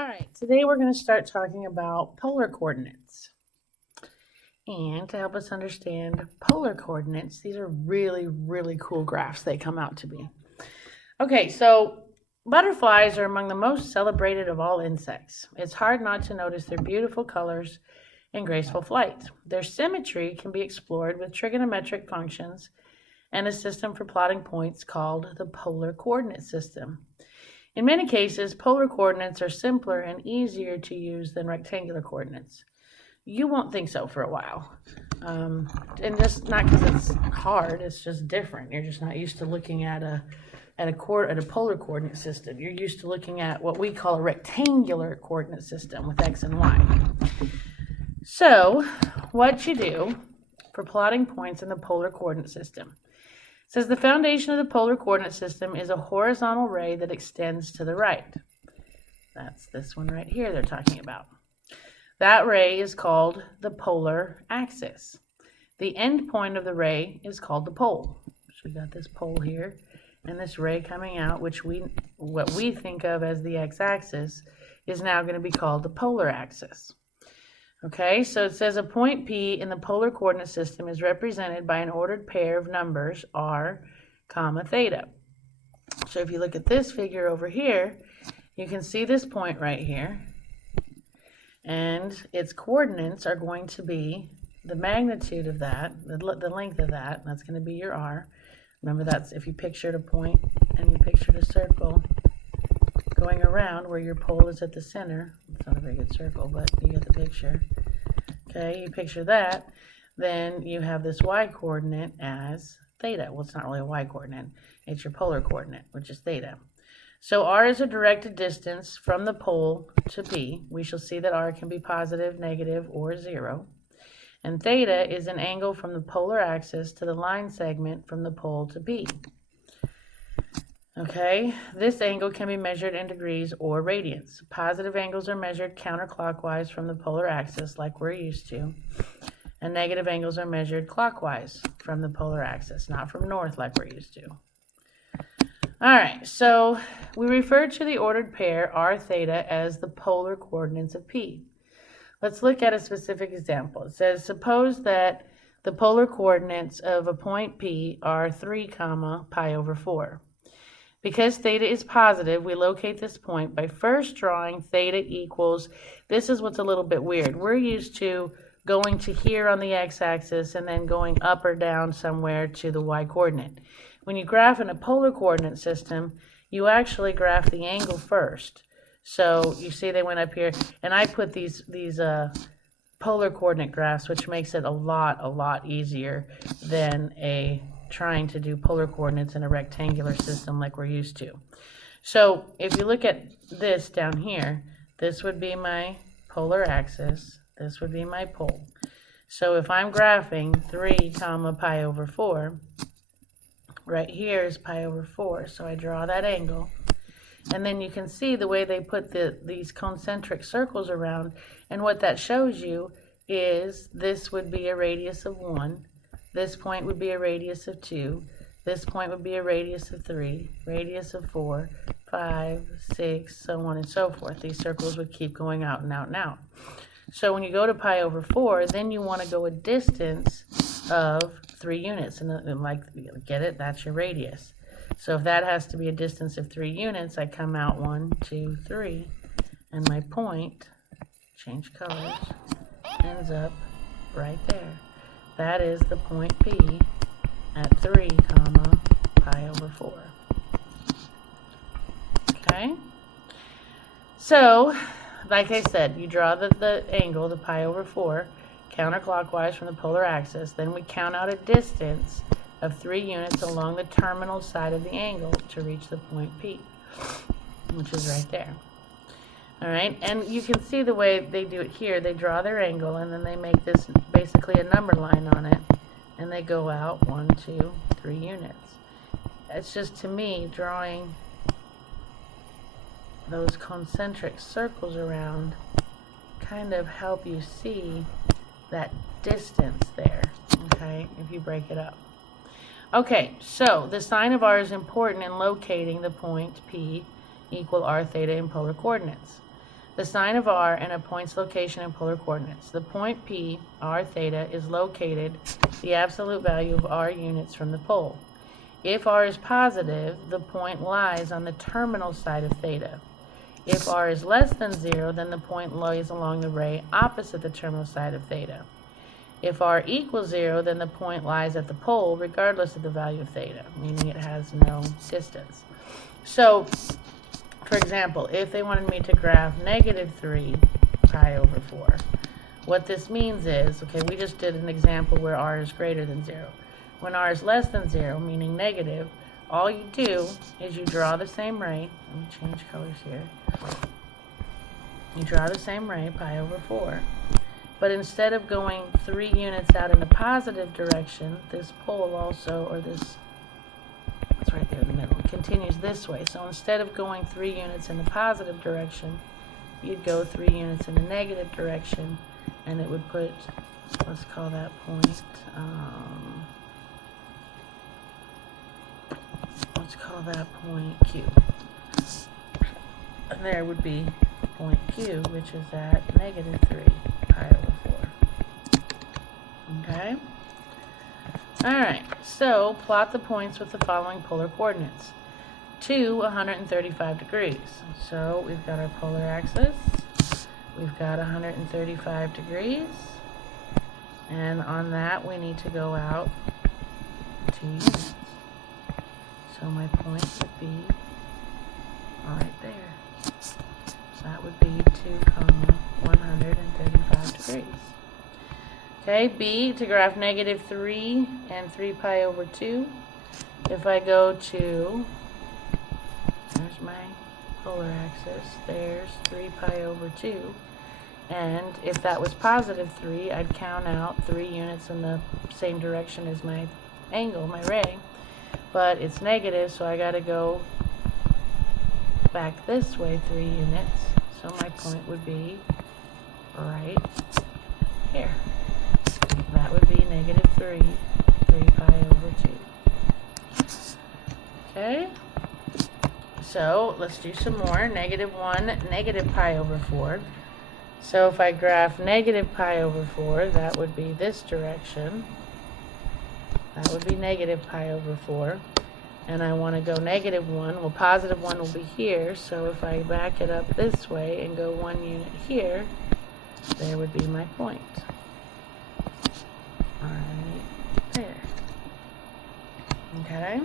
All right, today we're going to start talking about polar coordinates. And to help us understand polar coordinates, these are really, really cool graphs they come out to be. Okay, so butterflies are among the most celebrated of all insects. It's hard not to notice their beautiful colors and graceful flight. Their symmetry can be explored with trigonometric functions and a system for plotting points called the polar coordinate system. In many cases, polar coordinates are simpler and easier to use than rectangular coordinates. You won't think so for a while. And just not because it's hard, it's just different. You're just not used to looking at a polar coordinate system. You're used to looking at what we call a rectangular coordinate system with X and Y. So, what you do for plotting points in the polar coordinate system. It says the foundation of the polar coordinate system is a horizontal ray that extends to the right. That's this one right here they're talking about. That ray is called the polar axis. The end point of the ray is called the pole. So we got this pole here and this ray coming out, which what we think of as the x-axis is now going to be called the polar axis. Okay, so it says a point P in the polar coordinate system is represented by an ordered pair of numbers r, comma, theta. So if you look at this figure over here, you can see this point right here, and its coordinates are going to be the magnitude of that, the length of that, and that's going to be your r. Remember, that's if you pictured a point and you pictured a circle going around where your pole is at the center. It's not a very good circle, but you get the picture. Okay, you picture that, then you have this y coordinate as theta. Well, it's not really a y coordinate, it's your polar coordinate, which is theta. So r is a directed distance from the pole to P. We shall see that r can be positive, negative, or 0. And theta is an angle from the polar axis to the line segment from the pole to P. Okay, this angle can be measured in degrees or radians. Positive angles are measured counterclockwise from the polar axis like we're used to, and negative angles are measured clockwise from the polar axis, not from north like we're used to. All right, so we refer to the ordered pair r theta as the polar coordinates of P. Let's look at a specific example. It says, suppose that the polar coordinates of a point P are 3, pi over 4. Because theta is positive, we locate this point by first drawing theta equals, this is what's a little bit weird. We're used to going to here on the x-axis and then going up or down somewhere to the y-coordinate. When you graph in a polar coordinate system, you actually graph the angle first. So you see they went up here, and I put these polar coordinate graphs, which makes it a lot easier than trying to do polar coordinates in a rectangular system like we're used to. So if you look at this down here, this would be my polar axis, this would be my pole. So if I'm graphing 3, pi over 4, right here is pi over 4, so I draw that angle. And then you can see the way they put these concentric circles around, and what that shows you is this would be a radius of 1, this point would be a radius of 2, this point would be a radius of 3, radius of 4, 5, 6, so on and so forth. These circles would keep going out and out and out. So when you go to pi over 4, then you want to go a distance of 3 units, and like, get it? That's your radius. So if that has to be a distance of 3 units, I come out 1, 2, 3, and my point, change colors, ends up right there. That is the point P at 3, pi over 4. Okay? So, like I said, you draw the angle, the pi over 4, counterclockwise from the polar axis. Then we count out a distance of 3 units along the terminal side of the angle to reach the point P, which is right there. All right, and you can see the way they do it here. They draw their angle, and then they make this basically a number line on it, and they go out 1, 2, 3 units. It's just, to me, drawing those concentric circles around kind of help you see that distance there, okay, if you break it up. Okay, so the sign of r is important in locating the point P equal r theta in polar coordinates. the sign of r, and a point's location in polar coordinates. The point P, r theta, is located the absolute value of r units from the pole. If r is positive, the point lies on the terminal side of theta. If r is less than 0, then the point lies along the ray opposite the terminal side of theta. If r equals 0, then the point lies at the pole regardless of the value of theta, meaning it has no distance. So, for example, if they wanted me to graph negative 3 pi over 4, what this means is, okay, we just did an example where r is greater than 0. When r is less than 0, meaning negative, all you do is you draw the same ray. Let me change colors here. You draw the same ray, pi over 4. But instead of going 3 units out in the positive direction, this pole also, or this, it's right there in the middle, it continues this way. So instead of going 3 units in the positive direction, you'd go 3 units in the negative direction, and it would put, let's call that point, Q. And there would be point Q, which is at negative 3 pi over 4. Okay? Alright, so plot the points with the following polar coordinates. 135 degrees. So we've got our polar axis. We've got 135 degrees. And on that, we need to go out 2 units. So my point would be right there. So that would be 135 degrees. Okay, B, to graph negative 3 and 3 pi over 2. If I go to, there's my polar axis, there's 3 pi over 2. And if that was positive 3, I'd count out 3 units in the same direction as my angle, my ray. But it's negative, so I got to go back this way 3 units. So my point would be right here. That would be negative 3 pi over 2. Okay? So let's do some more. Negative 1, negative pi over 4. So if I graph negative pi over 4, that would be this direction. That would be negative pi over 4. And I want to go negative 1. Well, positive 1 will be here. So if I back it up this way and go 1 unit here, there would be my point. Right there. Okay?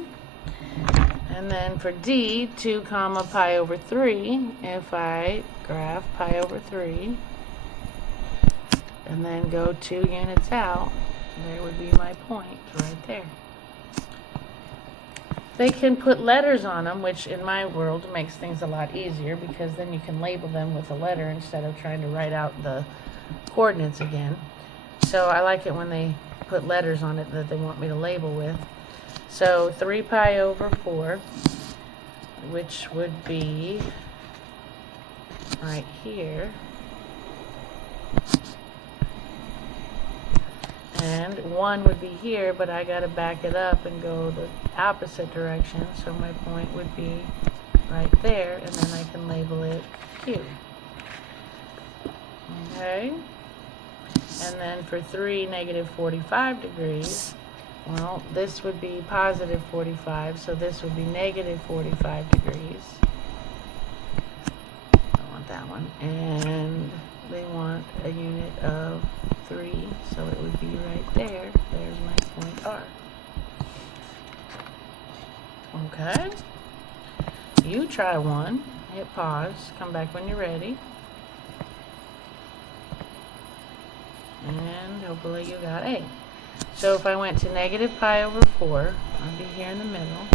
And then for D, 2 comma pi over 3, if I graph pi over 3, and then go 2 units out, there would be my point right there. They can put letters on them, which in my world makes things a lot easier, because then you can label them with a letter instead of trying to write out the coordinates again. So I like it when they put letters on it that they want me to label with. So 3 pi over 4, which would be right here. And 1 would be here, but I got to back it up and go the opposite direction. So my point would be right there, and then I can label it Q. Okay? And then for 3, negative 45 degrees, well, this would be positive 45, so this would be negative 45 degrees. I want that one. And they want a unit of 3, so it would be right there. There's my point R. Okay. You try one. Hit pause. Come back when you're ready. And hopefully you got A. So if I went to negative pi over 4, I'd be here in the middle.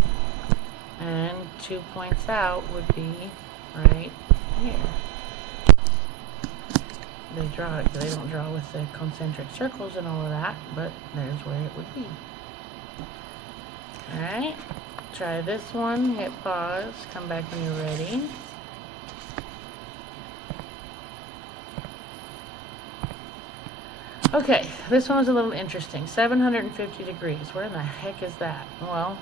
And 2 points out would be right here. They draw it, they don't draw with the concentric circles and all of that, but there's where it would be. Alright, try this one, hit pause, come back when you're ready. Okay, this one was a little interesting. 750 degrees, where in the heck is that? Well,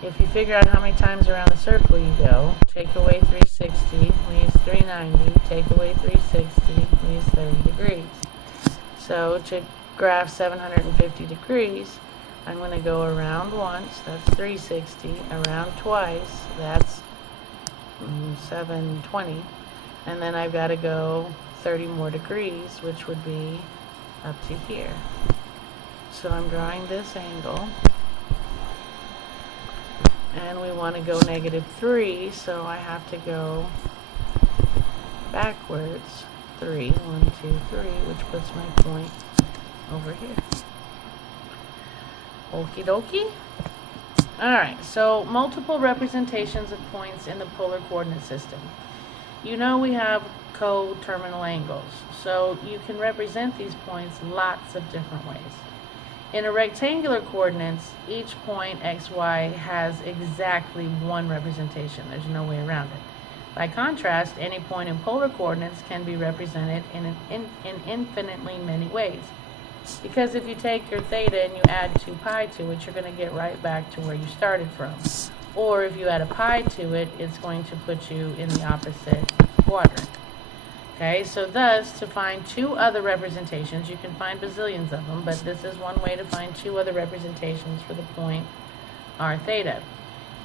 if you figure out how many times around the circle you go, take away 360, leaves 390, take away 360, leaves 30 degrees. So to graph 750 degrees, I'm going to go around once, that's 360, around twice, that's 720, and then I've got to go 30 more degrees, which would be up to here. So I'm drawing this angle, and we want to go -3, so I have to go backwards 3, 1, 2, 3, which puts my point over here. Okie dokie. Alright, so multiple representations of points in the polar coordinate system. You know we have coterminal angles, so you can represent these points lots of different ways. In a rectangular coordinates, each point xy has exactly one representation. There's no way around it. By contrast, any point in polar coordinates can be represented in infinitely many ways. Because if you take your theta and you add 2 pi to it, you're going to get right back to where you started from. Or if you add a pi to it, it's going to put you in the opposite quadrant. Okay, so thus, to find two other representations, you can find bazillions of them, but this is one way to find two other representations for the point r theta.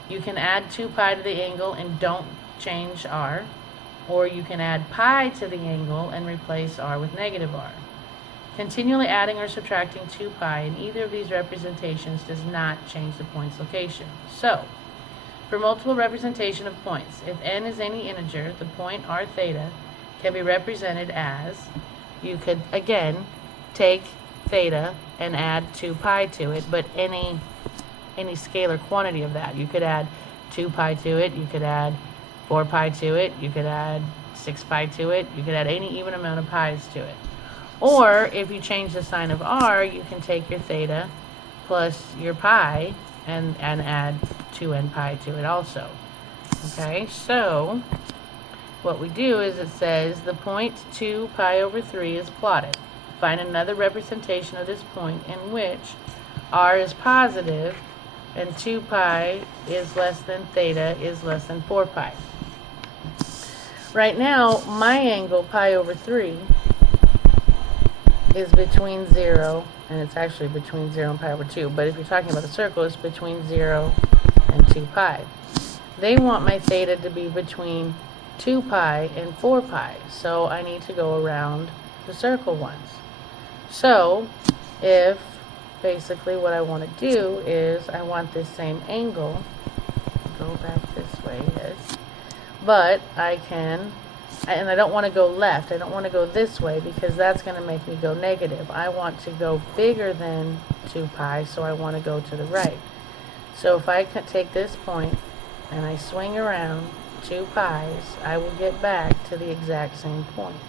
You can add 2 pi to the angle and don't change r, or you can add pi to the angle and replace r with -r. Continually adding or subtracting 2 pi in either of these representations does not change the point's location. So, for multiple representation of points, if n is any integer, the point r theta can be represented as, you could again take theta and add 2 pi to it, but any scalar quantity of that. You could add 2 pi to it, you could add 4 pi to it, you could add 6 pi to it, you could add any even amount of pi's to it. Or, if you change the sign of r, you can take your theta plus your pi and add 2n pi to it also. Okay, so what we do is it says the point 2 pi over 3 is plotted. Find another representation of this point in which r is positive and 2 pi is less than theta is less than 4 pi. Right now, my angle pi over 3 is between 0, and it's actually between 0 and pi over 2, but if you're talking about a circle, it's between 0 and 2 pi. They want my theta to be between 2 pi and 4 pi, so I need to go around the circle once. So, if basically what I want to do is I want this same angle, go back this way, yes, but I can, and I don't want to go left, I don't want to go this way because that's going to make me go negative. I want to go bigger than 2 pi, so I want to go to the right. So if I can take this point and I swing around 2 pi's, I will get back to the exact same point.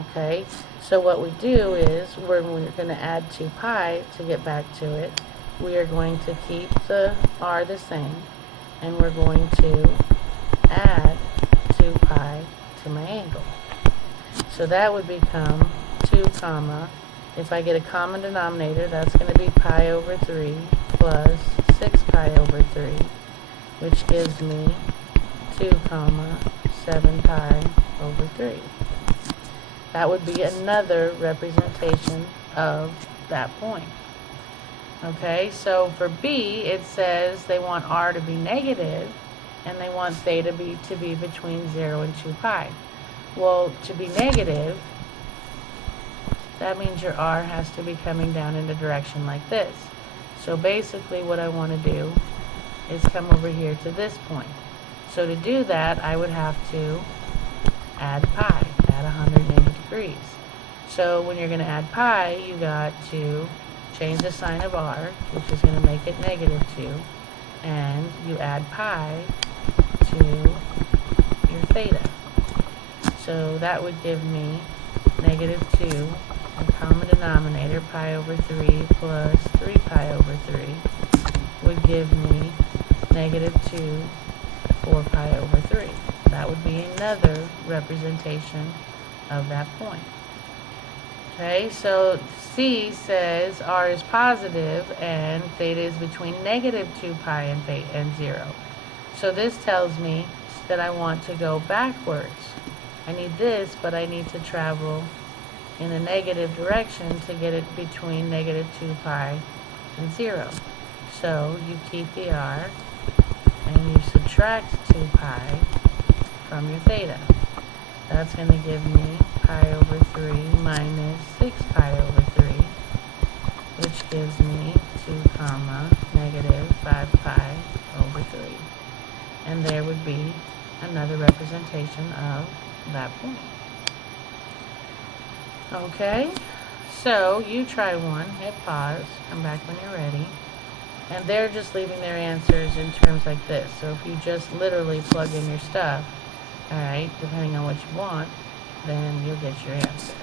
Okay, so what we do is when we're going to add 2 pi to get back to it, we are going to keep the r the same, and we're going to add 2 pi to my angle. So that would become 2 comma, if I get a common denominator, that's going to be pi over 3 plus 6 pi over 3, which gives me 2 comma 7 pi over 3. That would be another representation of that point. Okay, so for B, it says they want r to be negative, and they want theta to be between 0 and 2 pi. Well, to be negative, that means your r has to be coming down in a direction like this. So basically what I want to do is come over here to this point. So to do that, I would have to add pi at 180 degrees. So when you're going to add pi, you got to change the sign of r, which is going to make it -2, and you add pi to your theta. So that would give me -2, a common denominator, pi over 3 plus 3 pi over 3, would give me -2, 4 pi over 3. That would be another representation of that point. Okay, so C says r is positive and theta is between -2 pi and 0. So this tells me that I want to go backwards. I need this, but I need to travel in a negative direction to get it between negative 2 pi and 0. So you keep the r and you subtract 2 pi from your theta. That's going to give me pi over 3 minus 6 pi over 3, which gives me 2 comma negative 5 pi over 3. And there would be another representation of that point. Okay, so you try one, hit pause, come back when you're ready. And they're just leaving their answers in terms like this. So if you just literally plug in your stuff, alright, depending on what you want, then you'll get your answer.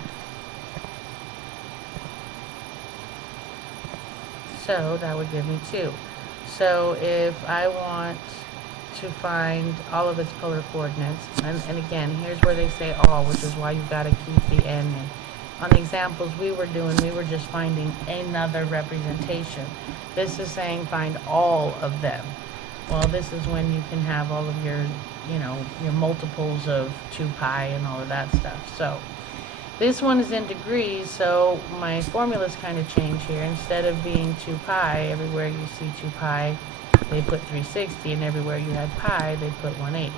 So that would give me 2. So if I want to find all of its polar coordinates, and again, here's where they say all, which is why you've got to keep the n in. On the examples we were doing, we were just finding another representation. This is saying find all of them. Well, this is when you can have all of your, your multiples of 2 pi and all of that stuff. So this one is in degrees, so my formulas kind of change here. Instead of being 2 pi, everywhere you see 2 pi, they put 360, and everywhere you had pi, they put 180.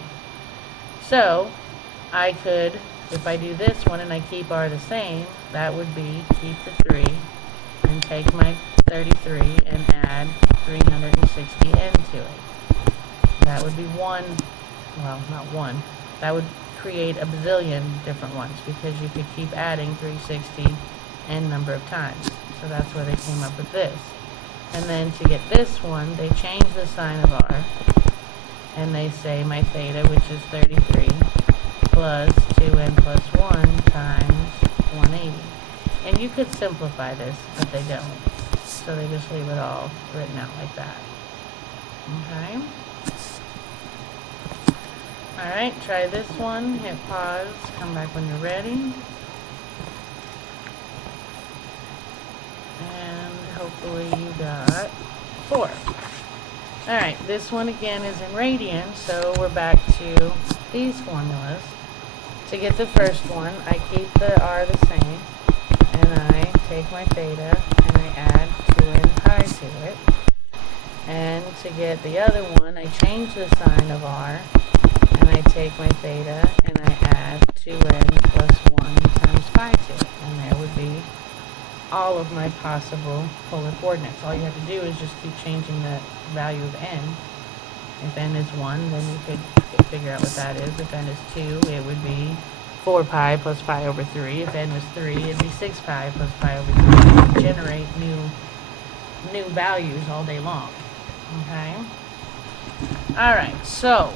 So I could, if I do this one and I keep r the same, that would be keep the 3 and take my 33 and add 360 n to it. That would be one, well, not one, that would create a bazillion different ones because you could keep adding 360 n number of times. So that's where they came up with this. And then to get this one, they change the sign of r and they say my theta, which is 33, plus 2n plus 1 times 180. And you could simplify this, but they don't. So they just leave it all written out like that. Okay? Alright, try this one. Hit pause. Come back when you're ready. And hopefully you got 4. Alright, this one again is in radians, so we're back to these formulas. To get the first one, I keep the r the same, and I take my theta, and I add 2n pi to it. And to get the other one, I change the sign of r, and I take my theta, and I add 2n plus 1 times pi to it. And there would be all of my possible polar coordinates. All you have to do is just keep changing the value of n. If n is 1, then you could figure out what that is. If n is 2, it would be 4 pi plus pi over 3. If n was 3, it'd be 6 pi plus pi over 3. You can generate new values all day long. Okay? Alright, so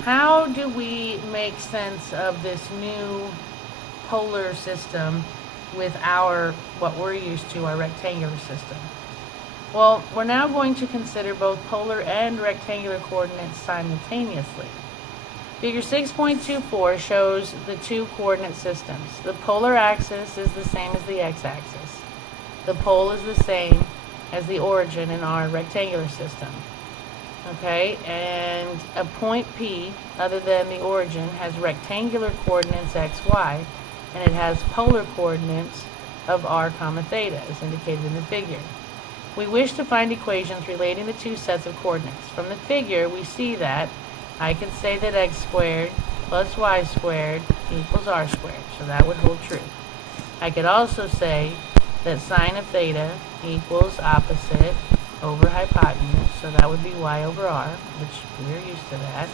how do we make sense of this new polar system with what we're used to, our rectangular system? Well, we're now going to consider both polar and rectangular coordinates simultaneously. Figure 6.24 shows the two coordinate systems. The polar axis is the same as the x-axis. The pole is the same as the origin in our rectangular system. Okay, and a point P, other than the origin, has rectangular coordinates x, y, and it has polar coordinates of r, theta, as indicated in the figure. We wish to find equations relating the two sets of coordinates. From the figure, we see that I can say that x squared plus y squared equals r squared, so that would hold true. I could also say that sine of theta equals opposite over hypotenuse, so that would be y over r, which we're used to that.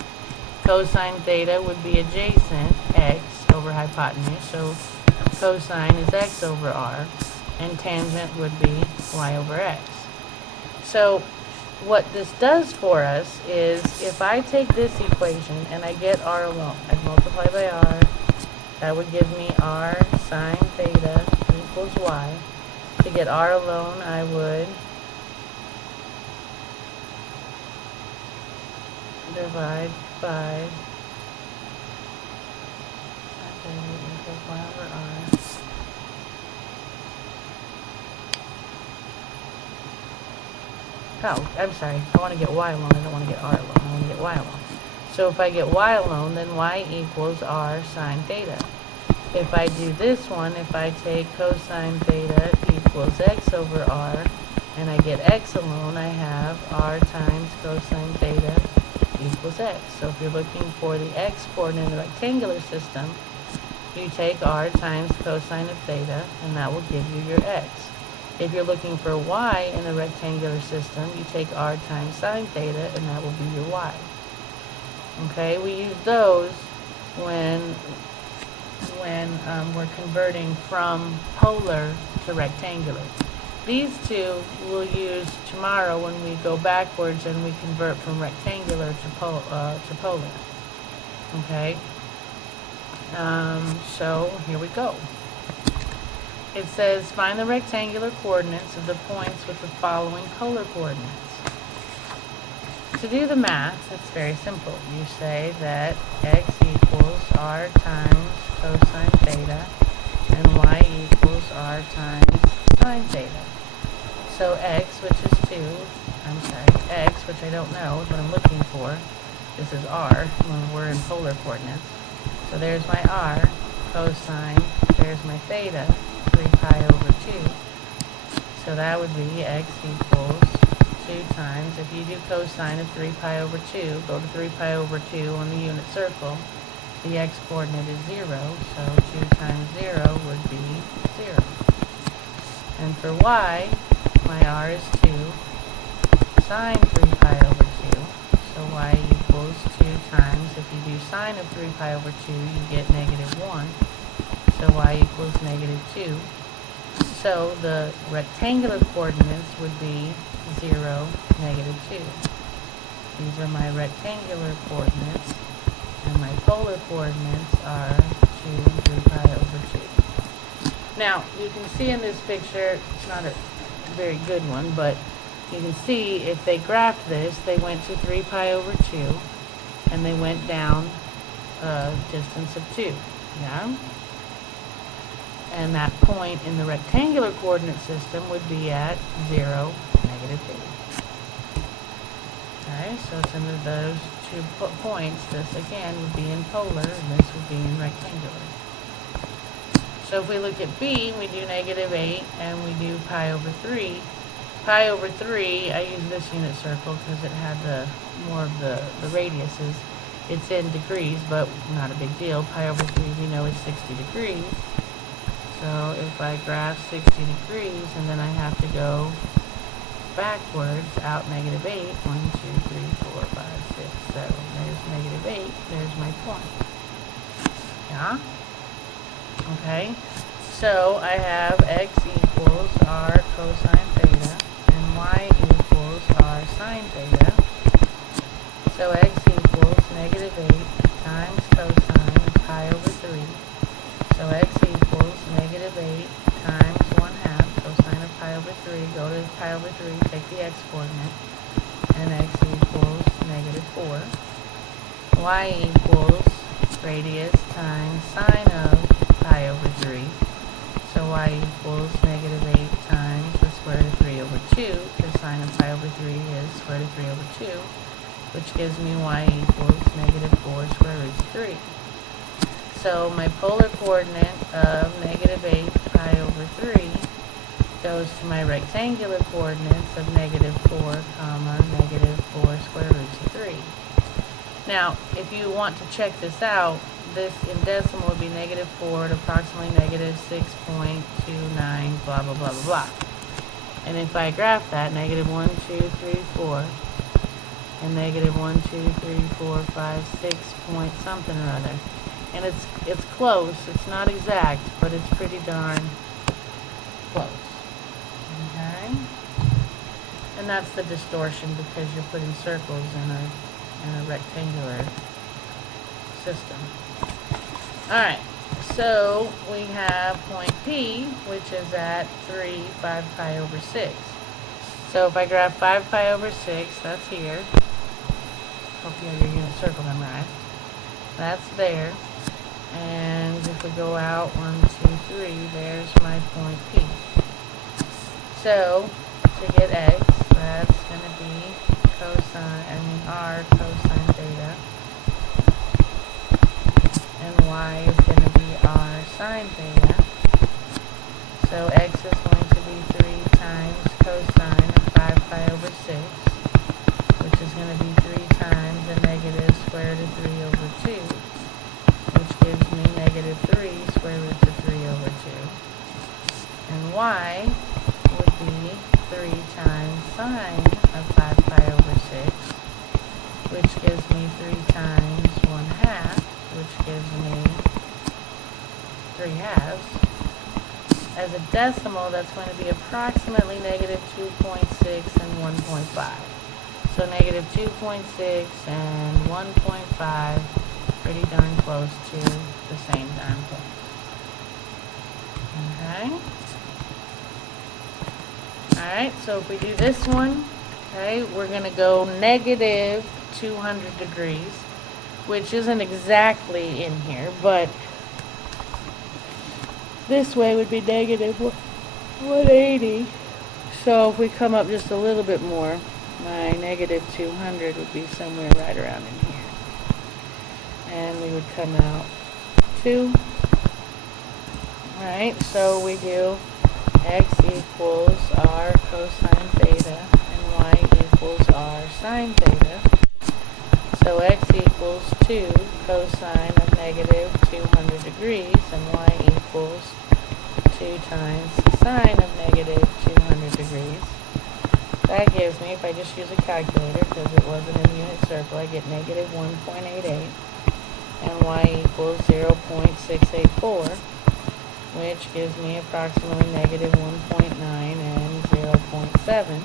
Cosine theta would be adjacent x over hypotenuse, so cosine is x over r, and tangent would be y over x. So what this does for us is, if I take this equation and I get r alone, I'd multiply by r, that would give me r sine theta equals y. To get r alone, I would divide by equals y over r. Oh, I'm sorry. I want to get y alone. I don't want to get r alone. I want to get y alone. So if I get y alone, then y equals r sine theta. If I do this one, if I take cosine theta equals x over r, and I get x alone, I have r times cosine theta equals x. So if you're looking for the x coordinate in the rectangular system, you take r times cosine of theta, and that will give you your x. If you're looking for y in the rectangular system, you take r times sine theta, and that will be your y. Okay, we use those when we're converting from polar to rectangular. These two we'll use tomorrow when we go backwards and we convert from rectangular to polar. Okay, so here we go. It says find the rectangular coordinates of the points with the following polar coordinates. To do the math, it's very simple. You say that x equals r times cosine theta and y equals r times sine theta. So x, which is x, which I don't know, is what I'm looking for. This is r when we're in polar coordinates. So there's my r, cosine, there's my theta, 3 pi over 2. So that would be x equals 2 times, if you do cosine of 3 pi over 2, go to 3 pi over 2 on the unit circle. The x coordinate is 0, so 2 times 0 would be 0. And for y, my r is 2, sine 3 pi over 2, so y equals 2 times, if you do sine of 3 pi over 2, you get negative 1, so y equals negative 2. So the rectangular coordinates would be 0, negative 2. These are my rectangular coordinates, and my polar coordinates are 2, 3 pi over 2. Now, you can see in this picture, it's not a very good one, but you can see if they graphed this, they went to 3 pi over 2, and they went down a distance of 2, yeah? And that point in the rectangular coordinate system would be at 0, negative 2. Okay, so some of those 2 points, this again would be in polar, and this would be in rectangular. So if we look at B, we do negative 8, and we do pi over 3. Pi over 3, I use this unit circle because it had more of the radiuses. It's in degrees, but not a big deal. Pi over 3, we know is 60 degrees. So if I graph 60 degrees, and then I have to go backwards out negative 8, 1, 2, 3, 4, 5, 6, 7, there's negative 8, there's my point. Yeah? Okay, so I have x equals r cosine theta, and y equals r sine theta. So x equals negative 8 times cosine of pi over 3. So x equals negative 8 times 1/2 cosine of pi over 3. Go to pi over 3, take the x coordinate, and x equals negative 4. Y equals radius times sine of pi over 3. So y equals negative 8 times the square root of 3 over 2, because sine of pi over 3 is square root of 3 over 2, which gives me y equals negative 4 square root of 3. So my polar coordinate of negative 8 pi over 3 goes to my rectangular coordinates of negative 4, comma, negative 4 square roots of 3. Now, if you want to check this out, this in decimal would be negative 4 to approximately negative 6.29, blah, blah, blah, blah, blah. And if I graph that, negative 1, 2, 3, 4, and negative 1, 2, 3, 4, 5, 6 point something or other. And it's close, it's not exact, but it's pretty darn close. Okay? And that's the distortion because you're putting circles in a rectangular system. Alright, so we have point P, which is at 3, 5 pi over 6. So if I graph 5 pi over 6, that's here. Hope you have your unit circle memorized. That's there. And if we go out 1, 2, 3, there's my point P. So to get x, that's going to be r cosine theta y is going to be our sine theta. So x is going to be 3 times cosine of 5 pi over 6, which is going to be 3 times the negative square root of 3 over 2, which gives me negative 3 square root of 3 over 2. And y would be 3 times sine of 5 pi over 6, which gives me 3 times 1/2, which gives me 3 halves. As a decimal, that's going to be approximately negative 2.6 and 1.5. So negative 2.6 and 1.5, pretty darn close to the same darn point. Okay? Alright, so if we do this one, okay, we're going to go negative 200 degrees, which isn't exactly in here, but this way would be negative 180. So if we come up just a little bit more, my negative 200 would be somewhere right around in here. And we would come out 2. Alright, so we do x equals r cosine theta and y equals r sine theta. So x equals 2 cosine of negative 200 degrees and y equals 2 times sine of negative 200 degrees. That gives me, if I just use a calculator because it wasn't in the unit circle, I get negative 1.88 and y equals 0.684, which gives me approximately negative 1.9 and 0.7.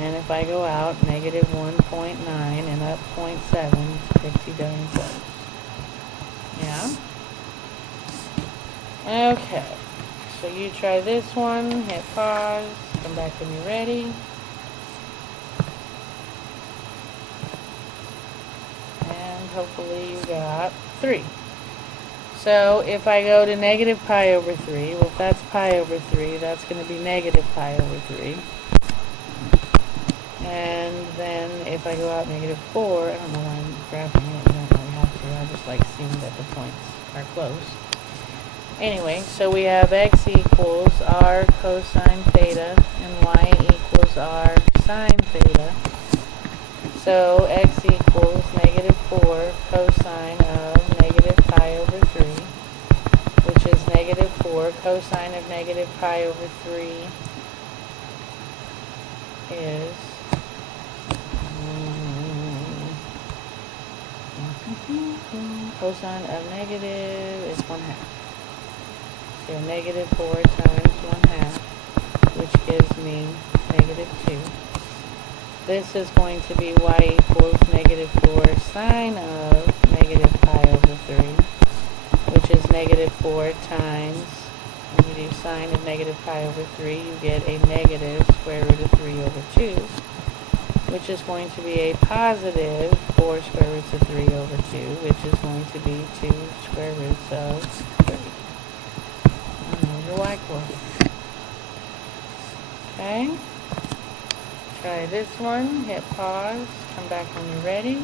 And if I go out, negative 1.9 and up 0.7, it's pretty darn close. Yeah? Okay. So you try this one, hit pause, come back when you're ready. And hopefully you got 3. So if I go to negative pi over 3, well, if that's pi over 3, that's going to be negative pi over 3. And then if I go out negative 4, I don't know why I'm graphing it, you don't really have to, I just like seeing that the points are close. Anyway, so we have x equals r cosine theta and y equals r sine theta. So x equals negative 4 cosine of negative pi over 3, which is negative 4 cosine of negative pi over 3 is cosine of negative is 1/2. So negative 4 times 1/2, which gives me negative 2. This is going to be y equals negative 4 sine of negative pi over 3, which is negative 4 times, when you do sine of negative pi over 3, you get a negative square root of 3 over 2, which is going to be a positive 4 square roots of 3 over 2, which is going to be 2 square roots of 3. And there's your y coordinate. Okay? Try this one, hit pause, come back when you're ready.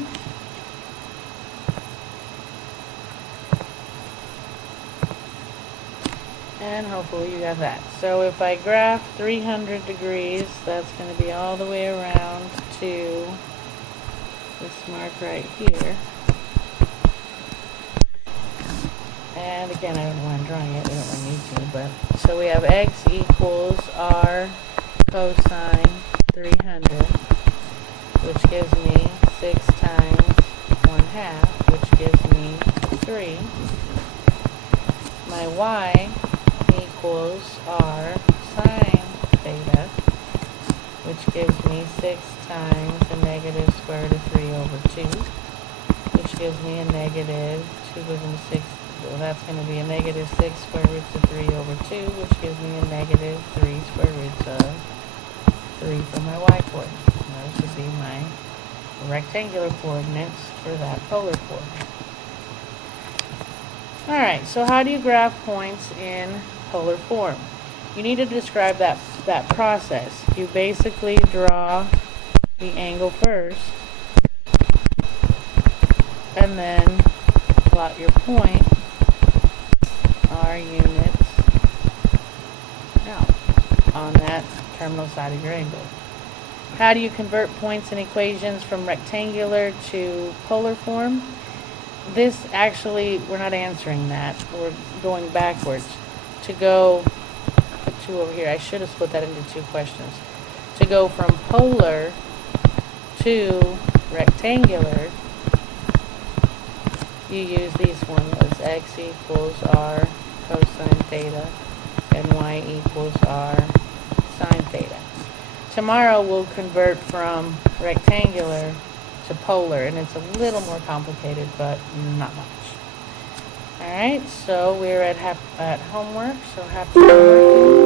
And hopefully you got that. So if I graph 300 degrees, that's going to be all the way around to this mark right here. And again, I don't know why I'm drawing it, I don't really need to, but so we have x equals r cosine 300, which gives me 6 times 1/2, which gives me 3. My y equals r sine theta, which gives me 6 times the negative square root of 3 over 2, which gives me a negative 2 goes into 6, well, that's going to be a negative 6 square roots of 3 over 2, which gives me a negative 3 square roots of 3 for my y coordinate. Those would be my rectangular coordinates for that polar coordinate. Alright, so how do you graph points in polar form? You need to describe that process. You basically draw the angle first, and then plot your point are units out on that terminal side of your angle. How do you convert points and equations from rectangular to polar form? This actually, we're not answering that. We're going backwards. To go, put 2 over here. I should have split that into 2 questions. To go from polar to rectangular, you use these formulas. X equals r cosine theta and y equals r sine theta. Tomorrow we'll convert from rectangular to polar, and it's a little more complicated, but not much. Alright, so we're at homework, so happy homework.